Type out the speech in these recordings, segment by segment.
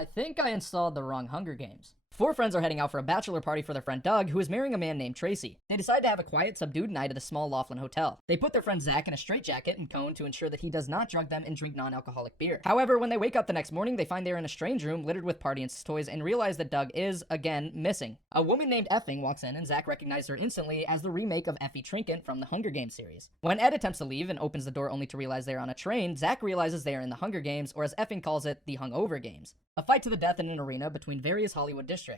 I think I installed the wrong Hunger Games. Four friends are heading out for a bachelor party for their friend Doug, who is marrying a man named Tracy. They decide to have a quiet, subdued night at a small Laughlin hotel. They put their friend Zach in a straitjacket and cone to ensure that he does not drug them and drink non-alcoholic beer. However, when they wake up the next morning, they find they are in a strange room littered with party and toys and realize that Doug is, again, missing. A woman named Effing walks in and Zach recognizes her instantly as the remake of Effie Trinket from the Hunger Games series. When Ed attempts to leave and opens the door only to realize they are on a train, Zach realizes they are in the Hunger Games, or as Effing calls it, the Hungover Games. A fight to the death in an arena between various Hollywood districts.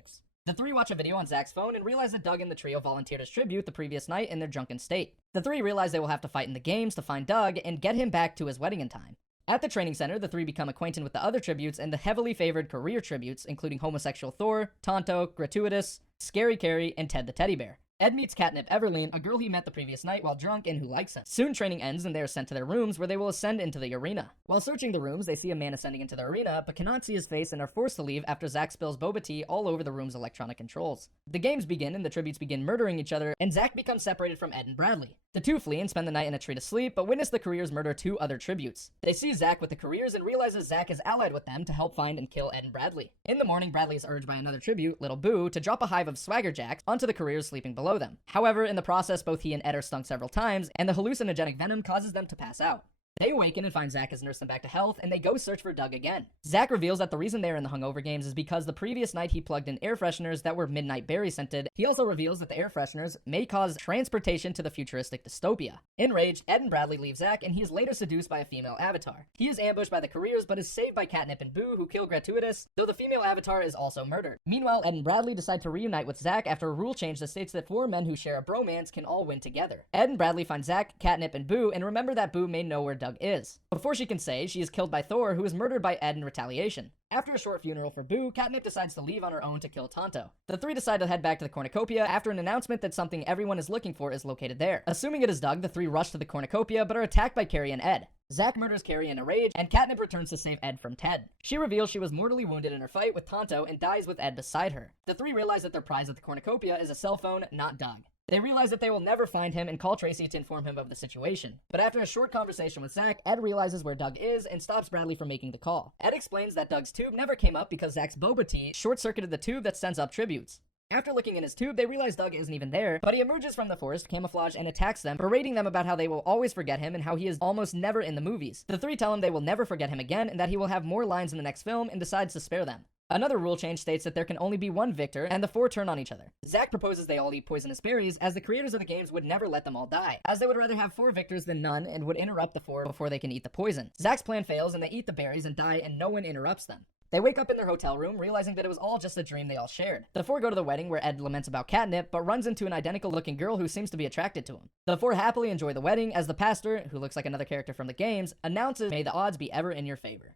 The three watch a video on Zach's phone and realize that Doug and the trio volunteered as tribute the previous night in their drunken state. The three realize they will have to fight in the games to find Doug and get him back to his wedding in time. At the training center, the three become acquainted with the other tributes and the heavily favored career tributes, including homosexual Thor, Tonto, Gratuitous, Scary Carrie, and Ted the Teddy Bear. Ed meets Catnip Everleen, a girl he met the previous night while drunk and who likes him. Soon training ends and they are sent to their rooms where they will ascend into the arena. While searching the rooms, they see a man ascending into the arena but cannot see his face and are forced to leave after Zach spills boba tea all over the room's electronic controls. The games begin and the tributes begin murdering each other and Zach becomes separated from Ed and Bradley. The two flee and spend the night in a tree to sleep but witness the careers murder two other tributes. They see Zach with the careers and realizes Zach is allied with them to help find and kill Ed and Bradley. In the morning, Bradley is urged by another tribute, Little Boo, to drop a hive of swagger jacks onto the careers sleeping below them. However, in the process, both he and Ed are stung several times, and the hallucinogenic venom causes them to pass out. They awaken and find Zach has nursed them back to health, and they go search for Doug again. Zach reveals that the reason they are in the Hungover Games is because the previous night he plugged in air fresheners that were midnight berry scented. He also reveals that the air fresheners may cause transportation to the futuristic dystopia. Enraged, Ed and Bradley leave Zach, and he is later seduced by a female avatar. He is ambushed by the careers, but is saved by Catnip and Boo, who kill Gratuitous, though the female avatar is also murdered. Meanwhile, Ed and Bradley decide to reunite with Zach after a rule change that states that four men who share a bromance can all win together. Ed and Bradley find Zach, Catnip, and Boo, and remember that Boo may know where Doug is. Before she can say, she is killed by Thor, who is murdered by Ed in retaliation. After a short funeral for Boo, Catnip decides to leave on her own to kill Tonto. The three decide to head back to the cornucopia after an announcement that something everyone is looking for is located there. Assuming it is Doug, the three rush to the cornucopia but are attacked by Carrie and Ed. Zach murders Carrie in a rage, and Catnip returns to save Ed from Ted. She reveals she was mortally wounded in her fight with Tonto and dies with Ed beside her. The three realize that their prize at the cornucopia is a cell phone, not Doug. They realize that they will never find him and call Tracy to inform him of the situation. But after a short conversation with Zach, Ed realizes where Doug is and stops Bradley from making the call. Ed explains that Doug's tube never came up because Zach's boba tea short-circuited the tube that sends up tributes. After looking in his tube, they realize Doug isn't even there, but he emerges from the forest, camouflage, and attacks them, berating them about how they will always forget him and how he is almost never in the movies. The three tell him they will never forget him again and that he will have more lines in the next film and decides to spare them. Another rule change states that there can only be one victor, and the four turn on each other. Zach proposes they all eat poisonous berries, as the creators of the games would never let them all die, as they would rather have four victors than none and would interrupt the four before they can eat the poison. Zach's plan fails, and they eat the berries and die, and no one interrupts them. They wake up in their hotel room, realizing that it was all just a dream they all shared. The four go to the wedding, where Ed laments about Catnip, but runs into an identical-looking girl who seems to be attracted to him. The four happily enjoy the wedding, as the pastor, who looks like another character from the games, announces, "May the odds be ever in your favor."